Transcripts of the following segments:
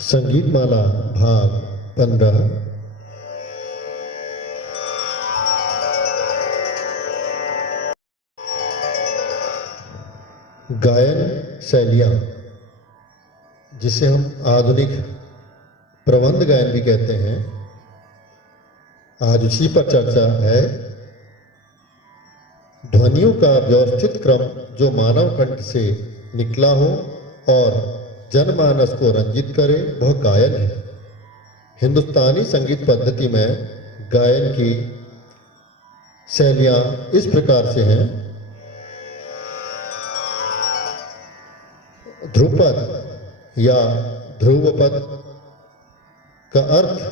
संगीतमाला भाग 15। गायन शैलियाँ, जिसे हम आधुनिक प्रबंध गायन भी कहते हैं, आज उसी पर चर्चा है। ध्वनियों का व्यवस्थित क्रम जो मानव कंठ से निकला हो और जनमानस को रंजित करे, वह गायन है। हिंदुस्तानी संगीत पद्धति में गायन की शैलियाँ इस प्रकार से हैं। ध्रुपद या ध्रुवपद का अर्थ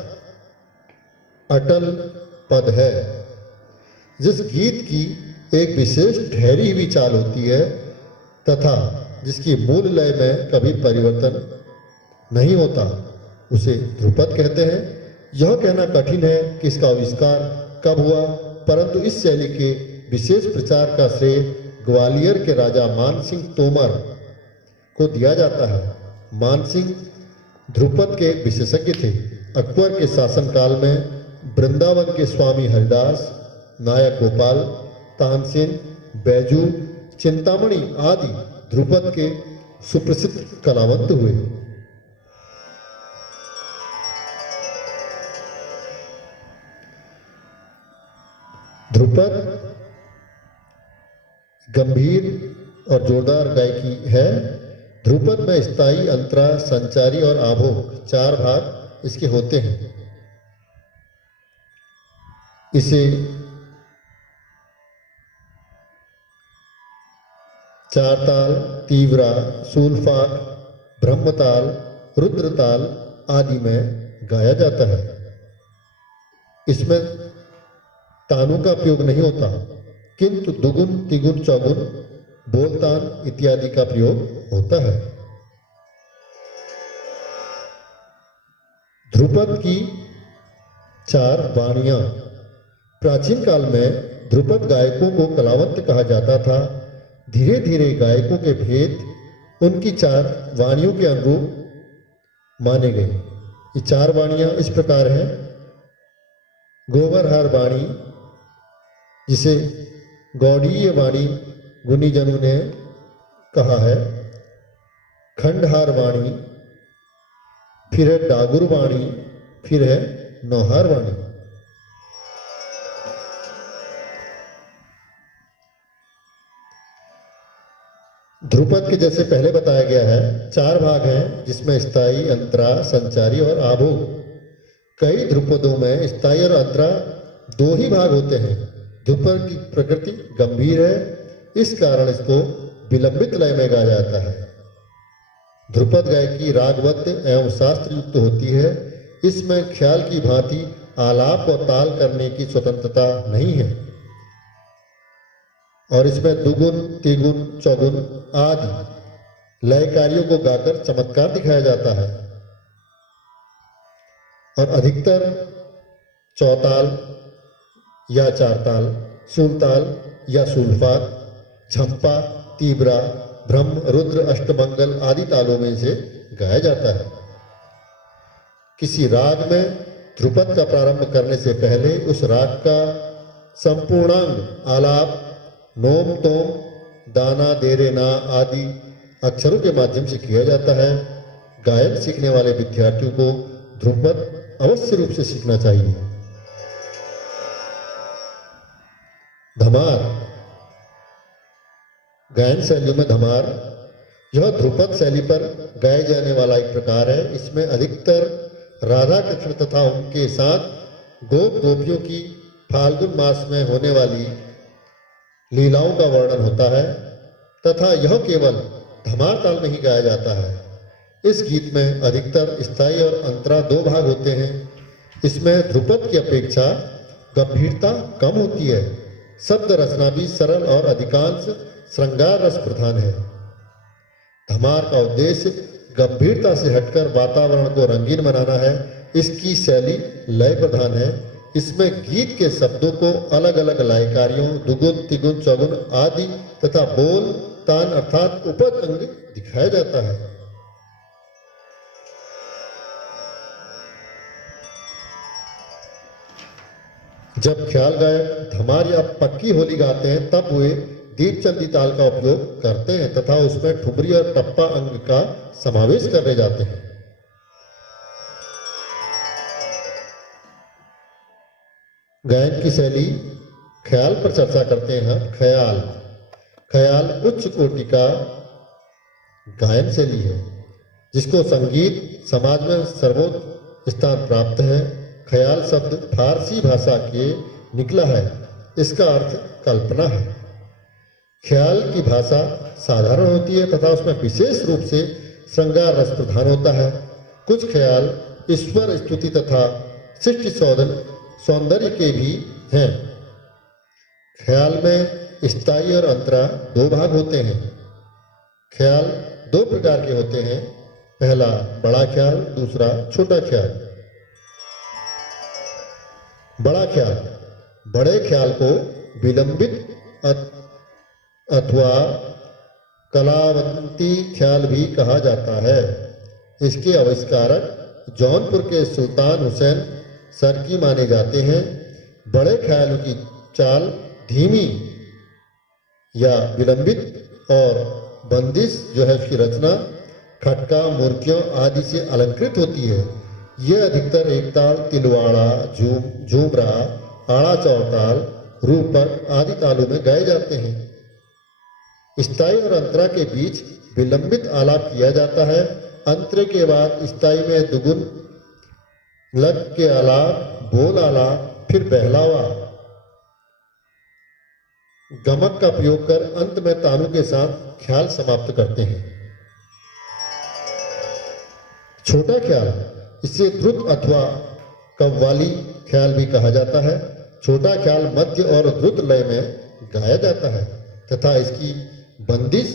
अटल पद है, जिस गीत की एक विशेष ठहरी हुई चाल होती है तथा जिसकी मूल लय में कभी परिवर्तन नहीं होता, उसे ध्रुपद कहते हैं। यह कहना कठिन है कि इसका आविष्कार कब हुआ, परंतु इस शैली के विशेष प्रचार का श्रेय ग्वालियर के राजा मानसिंह तोमर को दिया जाता है। मानसिंह ध्रुपद के विशेषज्ञ थे। अकबर के शासनकाल में वृंदावन के स्वामी हरिदास, नायक गोपाल, तानसेन, बैजू, चिंतामणि आदि ध्रुपद के सुप्रसिद्ध कलावंत हुए। ध्रुपद गंभीर और जोरदार गायकी है। ध्रुपद में स्थायी, अंतरा, संचारी और आभोग 4 भाग इसके होते हैं। इसे 4 ताल, तीव्रा, शूलफाक, ब्रह्मताल, रुद्रताल आदि में गाया जाता है। इसमें तानों का प्रयोग नहीं होता, किंतु दुगुन, तिगुन, चौगुन, बोलतान इत्यादि का प्रयोग होता है। ध्रुपद की 4 वाणियां। प्राचीन काल में ध्रुपद गायकों को कलावंत कहा जाता था। धीरे धीरे गायकों के भेद उनकी 4 वाणियों के अनुरूप माने गए। ये 4 वाणियां इस प्रकार हैं। गोबरहार वाणी, जिसे गौड़ीय वाणी गुनीजनों ने कहा है। खंडहार वाणी, फिर है डागुर वाणी, फिर है नौहार वाणी। ध्रुपद के जैसे पहले बताया गया है 4 भाग हैं, जिसमें स्थायी, अंतरा, संचारी और आभोग। कई ध्रुपदों में स्थायी और अंतरा 2 ही भाग होते हैं। ध्रुपद की प्रकृति गंभीर है, इस कारण इसको विलंबित लय में गाया जाता है। ध्रुपद गायकी रागबद्ध एवं शास्त्र युक्त होती है। इसमें ख्याल की भांति आलाप और ताल करने की स्वतंत्रता नहीं है और इसमें दुगुन, तिगुन, चौगुन आदि लय कार्यों को गाकर चमत्कार दिखाया जाता है और अधिकतर चौताल या 4 ताल, शूलताल या शूलफाक, झंपा, तीव्रा, ब्रह्म, रुद्र, अष्टमंगल आदि तालों में से गाया जाता है। किसी राग में ध्रुपद का प्रारंभ करने से पहले उस राग का संपूर्णांग आलाप नोम, तोम, दाना, देरे, ना आदि अक्षरों के माध्यम से किया जाता है। गायन सीखने वाले विद्यार्थियों को ध्रुपद अवश्य रूप से सीखना चाहिए। धमार। गायन शैलियों में धमार, यह ध्रुपद शैली पर गाए जाने वाला एक प्रकार है। इसमें अधिकतर राधा कृष्ण तथा उनके साथ गोप गोपियों की फाल्गुन मास में होने वाली लीलाओं का वर्णन होता है तथा यह केवल धमार ताल में ही गाया जाता है। इस गीत में अधिकतर स्थायी और अंतरा 2 भाग होते हैं। इसमें ध्रुपद की अपेक्षा गंभीरता कम होती है। शब्द रचना भी सरल और अधिकांश श्रृंगार रस प्रधान है। धमार का उद्देश्य गंभीरता से हटकर वातावरण को रंगीन बनाना है। इसकी शैली लय प्रधान है। इसमें गीत के शब्दों को अलग अलग लयकारियों दुगुन, तिगुन, चौगुन आदि तथा बोल, तान अर्थात उपद अंग दिखाया जाता है। जब ख्याल गायक धमार या पक्की होली गाते हैं तब वे दीपचंदी ताल का उपयोग करते हैं तथा उसमें ठुमरी और टप्पा अंग का समावेश करे जाते हैं। गायन की शैली ख्याल पर चर्चा करते हैं। ख्याल ख्याल उच्च कोटि का गायन शैली है जिसको संगीत समाज में सर्वोच्च स्थान प्राप्त है। ख्याल शब्द फारसी भाषा के निकला है। इसका अर्थ कल्पना है। ख्याल की भाषा साधारण होती है तथा उसमें विशेष रूप से श्रृंगार रस प्रधान होता है। कुछ ख्याल ईश्वर स्तुति तथा सृष्टि सौंदर्य के भी हैं। ख्याल में स्थायी और अंतरा दो भाग होते हैं। ख्याल दो प्रकार के होते हैं। पहला बड़ा ख्याल, दूसरा छोटा ख्याल। बड़ा ख्याल बड़े ख्याल को विलंबित अथवा कलावंती ख्याल भी कहा जाता है। इसके आविष्कारक जौनपुर के सुल्तान हुसैन सरकी माने जाते हैं। बड़े ख्यालों की चाल धीमी या विलंबित और बंदिश जो है उसकी रचना खटका, मुर्कियों आदि से अलंकृत होती है। यह अधिकतर एक ताल, तिलवाड़ा, झूमरा, आड़ा चौताल, रूपक आदि तालों में गाए जाते हैं। स्थाई और अंतरा के बीच विलंबित आलाप किया जाता है। अंतरे के बाद स्थाई में दुगुन लग के आलाप, बोल आलाप, फिर बहलावा गमक का प्रयोग कर अंत में तानों के साथ ख्याल समाप्त करते हैं। छोटा ख्याल इसे द्रुत अथवा कव्वाली ख्याल भी कहा जाता है। छोटा ख्याल मध्य और द्रुत लय में गाया जाता है तथा इसकी बंदिश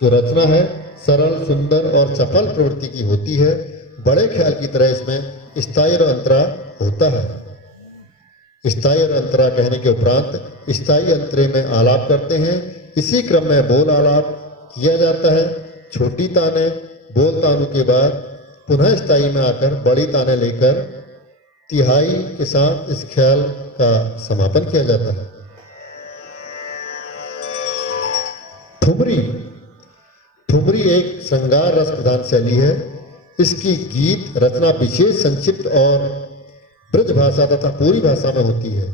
जो रचना है सरल, सुंदर और चपल प्रवृत्ति की होती है। बड़े ख्याल की तरह इसमें स्थायी और अंतरा होता है। स्थायी और अंतरा कहने के उपरांत स्थायी अंतरे में आलाप करते हैं। इसी क्रम में बोल आलाप किया जाता है। छोटी ताने बोल तानों के बाद पुनः स्थायी में आकर बड़ी ताने लेकर तिहाई के साथ इस ख्याल का समापन किया जाता है। ठुमरी ठुमरी एक श्रृंगार रस प्रधान शैली है। इसकी गीत रचना विशेष, संक्षिप्त और ब्रज भाषा तथा पूरी भाषा में होती है।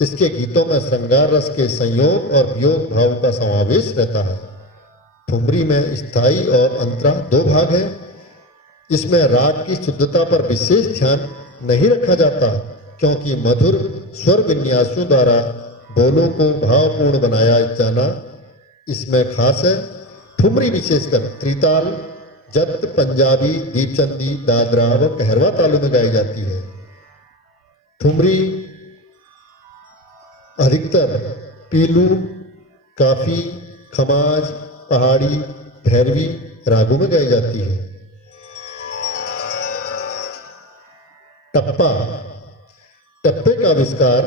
इसके गीतों में श्रृंगार रस के संयोग और वियोग भाव का समावेश रहता है। ठुमरी में स्थायी और अंतरा दो भाग हैं। इसमें राग की शुद्धता पर विशेष ध्यान नहीं रखा जाता क्योंकि मधुर स्वर विन्यासों द्वारा बोलों को भावपूर्ण बनाया जाना इसमें खास है। ठुमरी विशेषकर त्रिताल, जत, पंजाबी, दीपचंदी, दादरा व कहरवा तालों में गाई जाती है। ठुमरी अधिकतर पीलू, काफी, खमाज, पहाड़ी, भैरवी रागों में गाई जाती है। टप्पा टप्पे का आविष्कार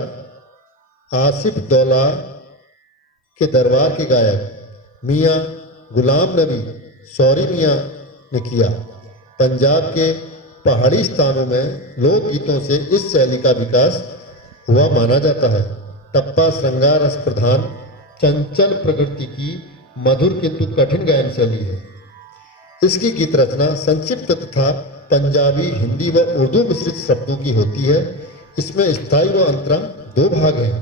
आसिफ दौला के दरबार के गायक मियाँ गुलाम नबी सौरी मियाँ ने किया। पंजाब के पहाड़ी स्थानों में लोकगीतों से इस शैली का विकास हुआ माना जाता है। टप्पा श्रृंगार रस प्रधान, चंचल प्रकृति की मधुर किंतु कठिन गायन शैली है। इसकी गीत रचना संक्षिप्त तथा पंजाबी, हिंदी व उर्दू मिश्रित शब्दों की होती है। इसमें स्थायी व अंतरा दो भाग हैं।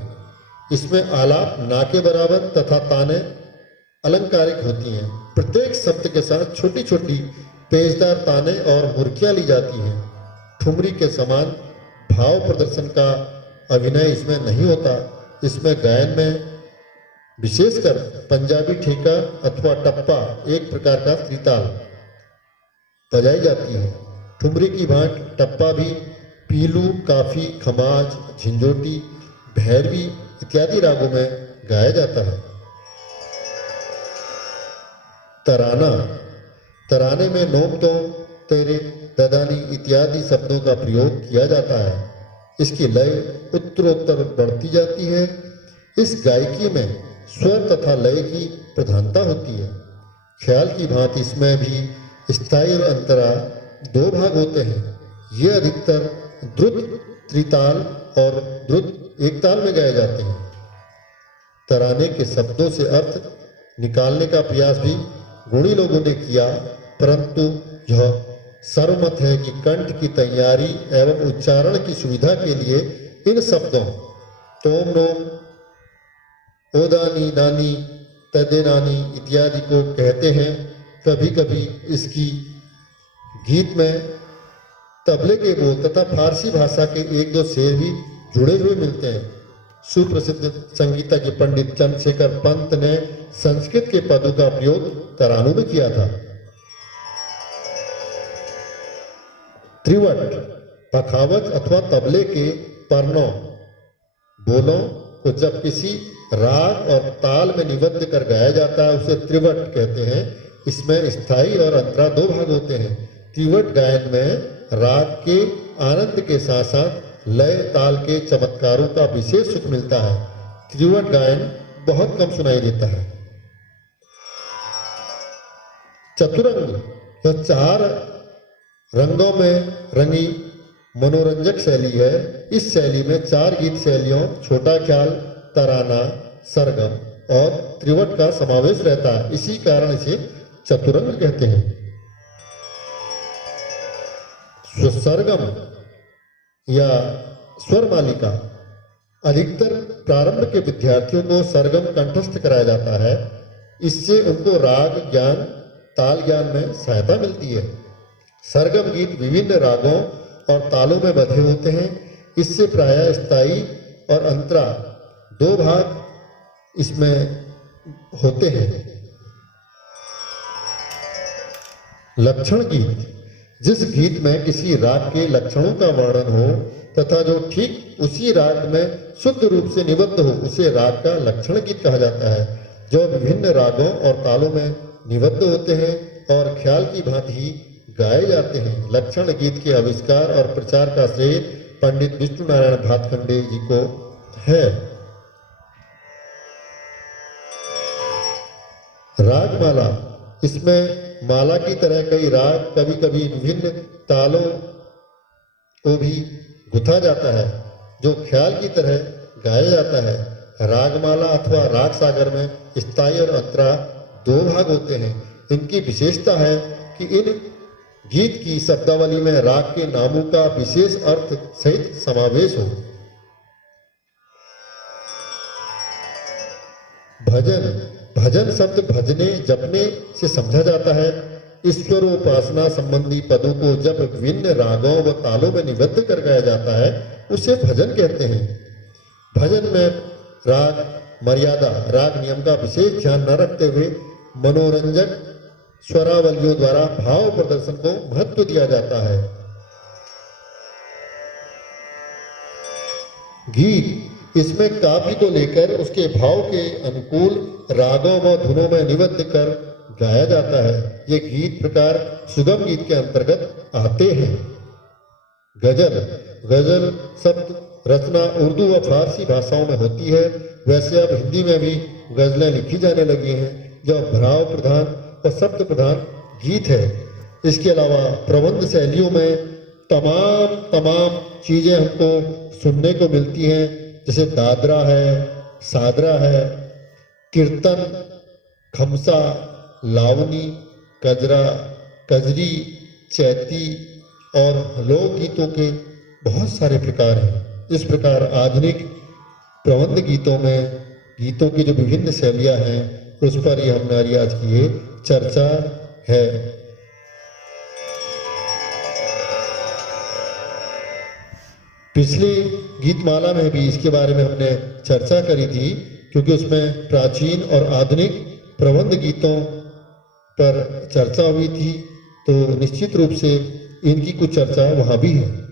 इसमें आलाप ना के बराबर तथा ताने अलंकारिक होती हैं। प्रत्येक शब्द के साथ छोटी छोटी पेचदार ताने और मुर्कियां ली जाती हैं। ठुमरी के समान भाव प्रदर्शन का अभिनय इसमें नहीं होता। इसमें गायन में विशेषकर पंजाबी ठेका अथवा टप्पा एक प्रकार का त्रिताल बजाई जाती है। ठुमरी की भांट टप्पा भी पीलू, काफी, खमाज, झिंझोटी, भैरवी इत्यादि रागों में गाया जाता है। तराना तराने में नोम तो, तेरे, ददानी इत्यादि शब्दों का प्रयोग किया जाता है। इसकी लय उत्तरोत्तर बढ़ती जाती है। इस गायकी में स्वर तथा लय की प्रधानता होती है। ख्याल की भांति इसमें भी स्थायी और अंतरा दो भाग होते हैं। ये अधिकतर द्रुत त्रिताल और द्रुत एक ताल में गाए जाते हैं। तराने के शब्दों से अर्थ निकालने का प्रयास भी गुणी लोगों ने किया, परंतु यह सर्वमत है कि कंठ की तैयारी एवं उच्चारण की सुविधा के लिए इन शब्दों तोम नोम, ओदानी नानी, तदेनानी इत्यादि को कहते हैं। कभी कभी इसकी गीत में तबले के बोल तथा फारसी भाषा के एक दो शेर भी जुड़े हुए मिलते हैं। सुप्रसिद्ध संगीतज्ञ पंडित चंद्रशेखर पंत ने संस्कृत के पदों का प्रयोग तरानों में किया था। त्रिवट पखावज अथवा तबले के पर्णों बोलों को जब किसी राग और ताल में निबद्ध कर गाया जाता है उसे त्रिवट कहते हैं। इसमें स्थाई और अंतरा दो भाग होते हैं। त्रिवट गायन में राग के आनंद के साथ साथ लय ताल के चमत्कारों का विशेष सुख मिलता है। त्रिवट गायन बहुत कम सुनाई देता है। चतुरंग यह 4 रंगों में रंगी मनोरंजक शैली है। इस शैली में 4 गीत शैलियों छोटा ख्याल, तराना, सरगम और त्रिवट का समावेश रहता है। इसी कारण इसे चतुरंग कहते हैं। सरगम या स्वर मालिका अधिकतर प्रारंभ के विद्यार्थियों को सरगम कंठस्थ कराया जाता है। इससे उनको राग ज्ञान, ताल ज्ञान में सहायता मिलती है। सरगम गीत विभिन्न रागों और तालों में बंधे होते हैं। इससे प्रायः स्थाई और अंतरा 2 भाग इसमें होते हैं। लक्षण गीत जिस गीत में किसी राग के लक्षणों का वर्णन हो तथा जो ठीक उसी राग में शुद्ध रूप से निबद्ध हो उसे राग का लक्षण गीत कहा जाता है। जो विभिन्न रागों और तालों में निबद्ध होते हैं और ख्याल की भांति गाए जाते हैं। लक्षण गीत के आविष्कार और प्रचार का श्रेय पंडित विष्णु नारायण भातखंडे जी को है। रागमाला इसमें माला की तरह कई राग, कभी कभी विभिन्न तालों को भी गुथा जाता है जो ख्याल की तरह गाया जाता है। रागमाला अथवा राग सागर में स्थाई और अंतरा 2 भाग होते हैं। इनकी विशेषता है कि इन गीत की शब्दावली में राग के नामों का विशेष अर्थ सहित समावेश हो। भजन भजन शब्द भजने जपने से समझा जाता है। ईश्वरोपासना संबंधी पदों को जब विभिन्न रागों व तालों में निबद्ध कर गाया जाता है उसे भजन कहते हैं। भजन में राग मर्यादा, राग नियम का विशेष ध्यान न रखते हुए मनोरंजक स्वरावलियों द्वारा भाव प्रदर्शन को महत्व दिया जाता है। गीत इसमें काव्य को लेकर उसके भाव के अनुकूल रागों व धुनों में निबद्ध कर गाया जाता है। ये गीत प्रकार सुगम गीत के अंतर्गत आते हैं। गजल गजल शब्द रचना उर्दू व फारसी भाषाओं में होती है। वैसे अब हिंदी में भी गजलें लिखी जाने लगी हैं जो भाव प्रधान और शब्द प्रधान गीत है। इसके अलावा प्रबंध शैलियों में तमाम चीजें हमको सुनने को मिलती हैं, जैसे दादरा है, सादरा है, कीर्तन, खमसा, लावनी, कजरा, कजरी, चैती और लोकगीतों के बहुत सारे प्रकार हैं। इस प्रकार आधुनिक प्रबंध गीतों में गीतों की जो विभिन्न शैलियां हैं उस पर ही हमारी आज की ये चर्चा है। पिछली गीतमाला में भी इसके बारे में हमने चर्चा करी थी, क्योंकि उसमें प्राचीन और आधुनिक प्रबंध गीतों पर चर्चा हुई थी, तो निश्चित रूप से इनकी कुछ चर्चा वहाँ भी है।